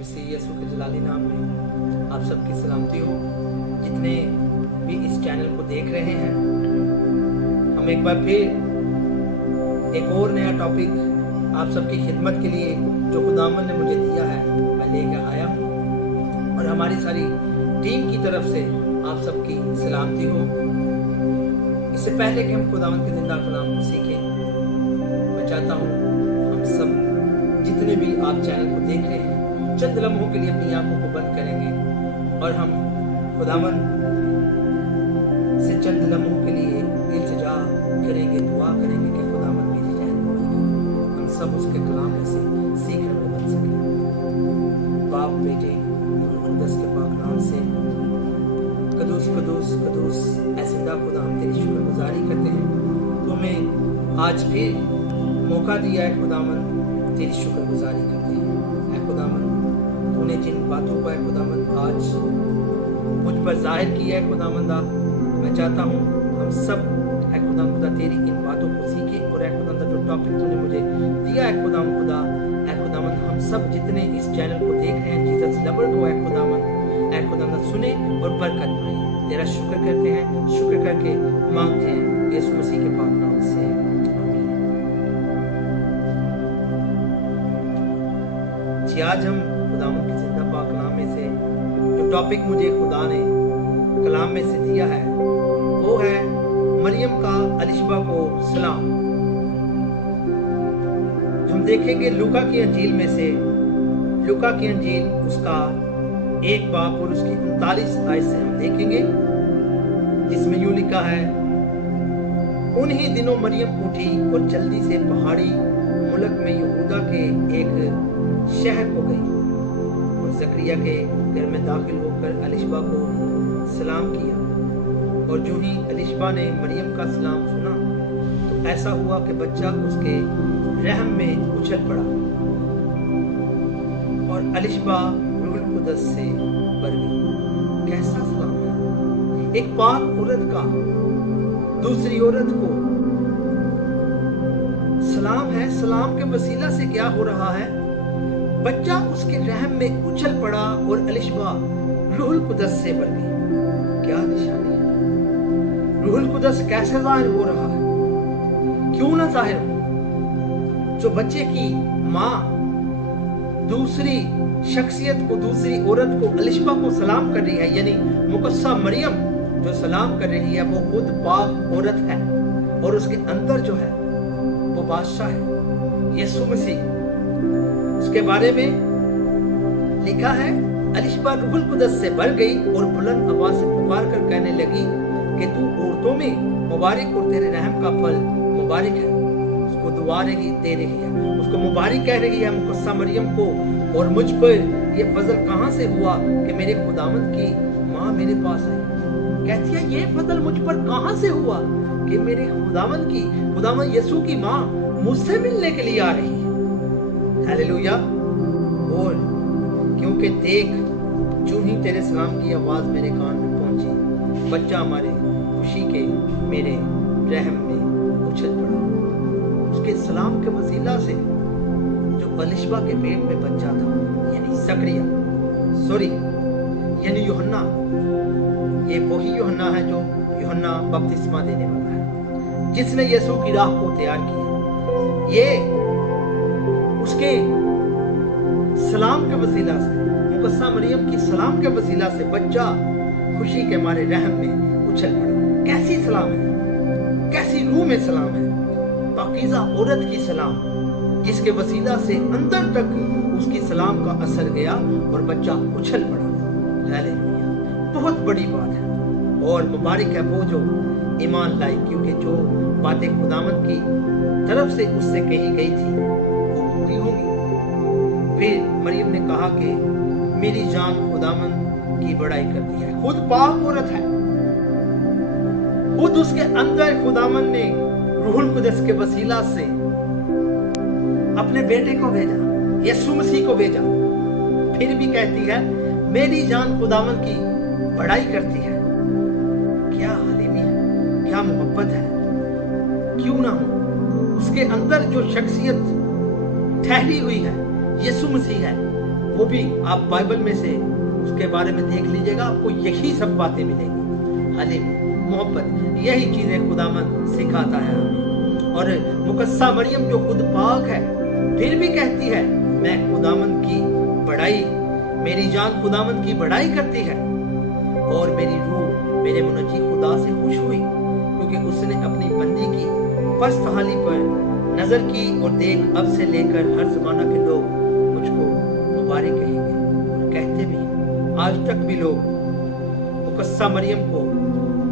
मसीह यीशु के जलाली नाम में आप सबकी सलामती हो। जितने भी इस चैनल को देख रहे हैं, हम एक बार फिर एक और नया टॉपिक आप सबकी खिदमत के लिए जो खुदावन ने मुझे दिया है मैं लेकर आया हूँ, और हमारी सारी टीम की तरफ से आप सबकी सलामती हो। इससे पहले कि हम खुदावन के जिंदा कलाम को सीखें, मैं चाहता हूँ हम सब जितने भी आप चैनल को देख रहे हैं चंद लम्हों के लिए अपनी आंखों को बंद करेंगे और हम खुदावन से चंद लम्हों के लिए इल्तिजा करेंगे, दुआ करेंगे कि खुदावन मेरी रहनुमाई हम सब उसके कलाम में से सीखने को बन सके। बाप बेटे मुकद्दस के पाक नाम से कदूस कदूस कदूस ऐसिंदा खुदा हम तेरी शुक्रगुजारी करते हैं। तुम्हें आज फिर मौका दिया है खुदावन, तेरी शुक्रगुजारी करते हैं। ऐ खुदावन, तूने जिन बातों को है खुदावन आज मुझ पर जाहिर किया है खुदावंदा, मैं चाहता हूँ हम सब है खुदा तेरी इन बातों को सीखें, और ऐ खुदा जो टॉपिक तूने मुझे दिया है खुदा ऐ खुदावन हम सब जितने इस चैनल को देख रहे हैं जीसस लवर को ऐ खुदा सुने और बरकत पाए। तेरा शुक्र करते हैं, शुक्र करके मांगते हैं यीशु मसीह के पाक नाम से, आमीन। जी आज हम खुदावन के जिंदा पाक नाम में से जो टॉपिक मुझे खुदा ने कलाम में से दिया है वो है मरियम का अलिशबा को सलाम। हम देखेंगे लूका की अंजील में से, लूका की अंजील उसका 1 बाब और उसकी 39 आयत से हम देखेंगे, जिसमें यूं लिखा है, उन्हीं दिनों मरियम उठी और जल्दी से पहाड़ी मुल्क में यहूदा के एक शहर को गई और जकरिया के घर में दाखिल होकर अलिशबा को सलाम किया। और जो ही अलिशबा ने मरियम का सलाम सुना तो ऐसा हुआ कि बच्चा उसके रहम में उछल पड़ा और अलिशबा रूहुल कुद्दस से भर गई। कैसा सलाम है! एक पाक औरत का दूसरी औरत को सलाम है। सलाम के वसीला से क्या हो रहा है? बच्चा उसके रहम में उछल पड़ा और अलिशबा रूहुल कुद्दस से भर गई। क्या निशानी है! रूहुल कुद्दस कैसे जाहिर हो रहा है? क्यों ना जाहिर हो? जो बच्चे की माँ दूसरी शख्सियत को, दूसरी औरत को, अलिशबा को सलाम कर रही है, यानी मुकद्दसा मरियम जो सलाम कर रही है वो खुद पाक औरत है, और उसके अंदर जो है वो बादशाह है यीशु मसीह। उसके बारे में लिखा है, अलिशबा रूहुल कुद्दस से भर गई और बुलंद आवाज से पुकार कर कहने लगी कि तू औरतों में मुबारक और तेरे रहम का फल मुबारक है। उसको दुआ रही दे रही है, उसको मुबारक कह रही है मुकद्दसा मरियम को, और मुझ पर ये फजल कहाँ से हुआ कि मेरे खुदावंद की माँ मेरे पास आई। कहती है ये फजल मुझ पर कहाँ से हुआ कि मेरे खुदावंद यीशु की माँ मुझसे मिलने के लिए आ रही है। हालेलुया। और क्योंकि देख जो ही तेरे सलाम की आवाज मेरे कान में पहुंची, बच्चा हमारे खुशी के मेरे रहम में उछल पड़ा। उसके सलाम के वसीला से जो अलिशबा के पेट में बच्चा था, यानी यूहन्ना, ये वही यूहन्ना है जो यूहन्ना बपतिस्मा देने वाला है, जिसने यीशु की राह को तैयार किया। ये उसके सलाम के वसीला से, मुकद्दसा मरियम की सलाम के वसीला से बच्चा खुशी के मारे रहम में उछल पड़ा। कैसी सलाम है! कैसी रूह में सलाम है! पाकीज़ा औरत की सलाम, जिसके वसीला से अंदर तक उसकी सलाम का असर गया और बच्चा उछल पड़ा। हालेलुया। बहुत बड़ी बात है, और मुबारक है वो जो ईमान लाई, क्योंकि जो बातें खुदावंद की तरफ से उससे कही गई थी वो पूरी होंगी। फिर मरियम ने कहा कि मेरी जान खुदावंद की बड़ाई करती है। खुद पाक औरत है, खुद उसके अंदर खुदावंद ने रूहुल कुद्दस के वसीला से अपने बेटे को भेजा, यीशु मसीह को भेजा। फिर भी कहती है मेरी जान खुदावंद की बड़ाई करती है। क्या हलीमी है, क्या मोहब्बत है! क्यों ना हो, उसके अंदर जो शख्सियत ठहरी हुई है यीशु मसीह है, वो भी आप बाइबल में से उसके बारे में देख लीजिएगा, आपको यही सब बातें मिलेंगी। हलीम, मोहब्बत, यही चीजें खुदावंद सिखाता है हमें। और मुकस्सा मरियम जो खुद पाक है फिर भी कहती है मैं खुदावंद की बड़ाई, मेरी जान खुदावंद की बड़ाई करती है और मेरी रूह मेरे मुनज्जी खुदा से खुश हुई, क्योंकि उसने अपनी बंदी की पस्त हाली पर नजर की और देख अब से लेकर हर जमाना के लोग मुझको मुबारक कहेंगे। और कहते भी हैं, आज तक भी लोग मुकस्सा मरियम को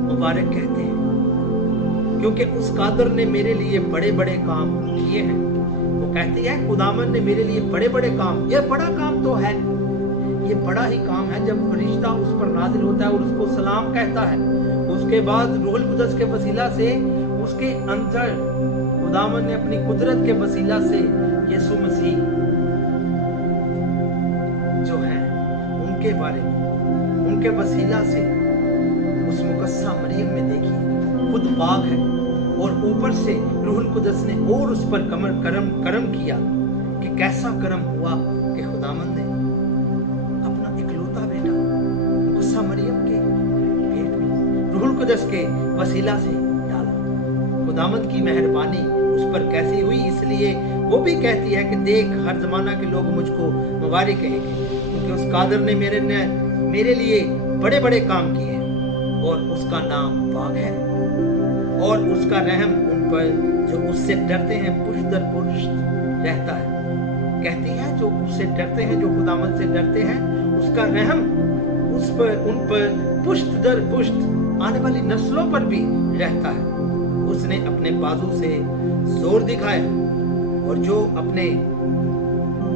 मुबारक कहते हैं, क्योंकि उस कादर ने मेरे लिए बड़े बड़े काम किए हैं। वो कहती है खुदावन ने मेरे लिए बड़े बड़े काम, ये बड़ा काम तो है, ये बड़ा ही काम है जब फरिश्ता उस पर नाजिल होता है और उसको सलाम कहता है। उसके बाद रूहुल कुद्दस के वसीला से उसके अंदर खुदावन ने अपनी कुदरत के वसीला से यीशु मसीह जो है उनके बारे में, उनके वसीला से उस मुकस्सा मरियम में देखी, खुद पाक है और ऊपर से रूहुल कुद्दस ने और उस पर करम किया कि कैसा करम हुआ कि खुदावन ने अपना इकलौता बेटा मुकस्सा मरियम के पेट में रूहुल कुद्दस के वसीला से डाला। खुदावंद की मेहरबानी उस पर कैसी हुई, इसलिए वो भी कहती है कि देख हर जमाना के लोग मुझको मुबारक कहेंगे, क्योंकि उस कादर ने मेरे लिए बड़े बड़े काम किए हैं और उसका नाम पाक है और उसका रहम उन पर जो उससे डरते हैं पुष्ट दर पुष्ट रहता है। कहती है जो उससे डरते हैं, जो खुदावंद से डरते हैं, उसका रहम उस पर, उन पर पुष्ट दर पुष्ट आने वाली नस्लों पर भी रहता है। उसने अपने बाजू से जोर दिखाया और जो अपने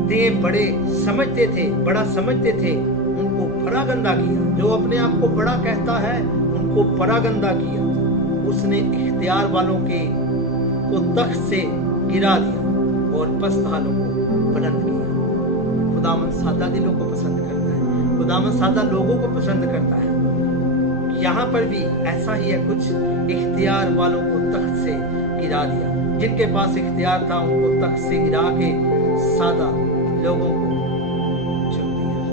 दिए बड़े समझते थे, बड़ा समझते थे, उनको परागंदा किया। जो अपने आप को बड़ा कहता है उनको परागंदा किया। उसने इख्तियार वालों को तख्त से गिरा दिया और पस्त हालों को बुलंद किया। खुदावंद सादा दिलों को पसंद करता है, खुदावंद सादा लोगों को पसंद करता है। यहाँ पर भी ऐसा ही है, कुछ इख्तियार वालों को तख्त से गिरा दिया। जिनके पास इख्तियार था उनको तख्त से गिरा के सादा लोगों को चुन दिया।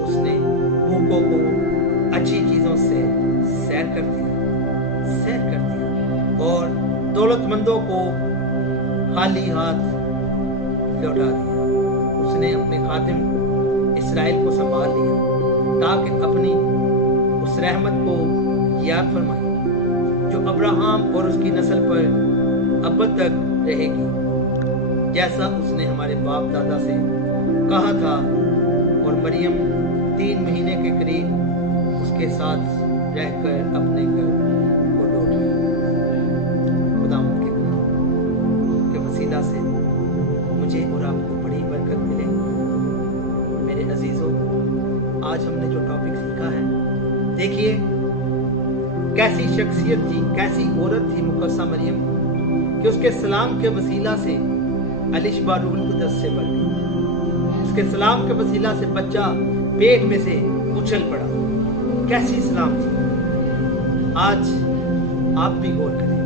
उसने भूखों को अच्छी चीजों से सैर कर दिया और दौलतमंदों को खाली हाथ लौटा दिया। उसने अपने खादिम इस्राएल को संभाल लिया ताकि अपनी उस रहमत को याद फरमाए जो अब्राहम और उसकी नस्ल पर अब तक रहेगी, जैसा उसने हमारे बाप दादा से कहा था। और मरियम 3 महीने के करीब उसके साथ रहकर अपने घर को लौट गई। खुदावंद के वसीला से मुझे और आपको बड़ी बरकत मिले। मेरे अजीजों, आज हमने जो टॉपिक सीखा है, देखिए कैसी शख्सियत थी, कैसी औरत थी मुकस्सा मरियम कि उसके सलाम के वसीला से अलिशबा रूहुल कुद्दस से बढ़ गई। उसके सलाम के वसीला से बच्चा पेट में से उछल पड़ा। कैसी सलाम थी। आज आप भी गौर करें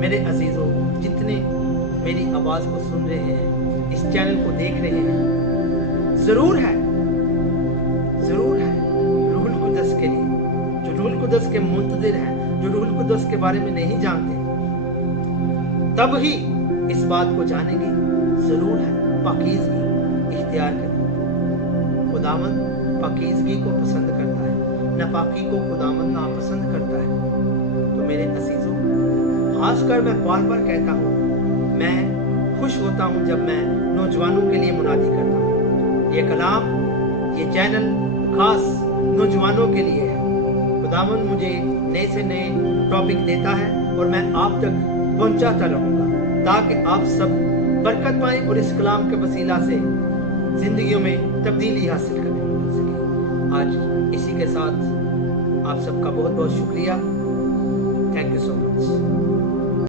मेरे अजीजों, जितने मेरी आवाज को सुन रहे हैं, इस चैनल को देख रहे हैं, जरूर है रूहुल कुद्दस के लिए, जो रूहुल कुद्दस के मुंतज़िर हैं, जो रूहुल कुद्दस के बारे में नहीं जानते, तब ही इस बात को जानेंगे। जरूर है पाकीज़गी इख्तियार करें। खुदावंद पाकीज़गी को पसंद करता है, नापाकी को खुदावंद नापसंद करता है। तो मेरे अजीजों, खासकर मैं बार बार कहता हूँ, मैं खुश होता हूँ जब मैं नौजवानों के लिए मुनादी करता हूँ। ये कलाम, ये चैनल खास नौजवानों के लिए है। खुदावंद मुझे नए से नए टॉपिक देता है और मैं आप तक पहुंचाता रहूंगा ताकि आप सब बरकत पाएं और इस कलाम के वसीला से जिंदगियों में तब्दीली हासिल कर सकें। आज इसी के साथ आप सबका बहुत बहुत शुक्रिया। Thank you so much.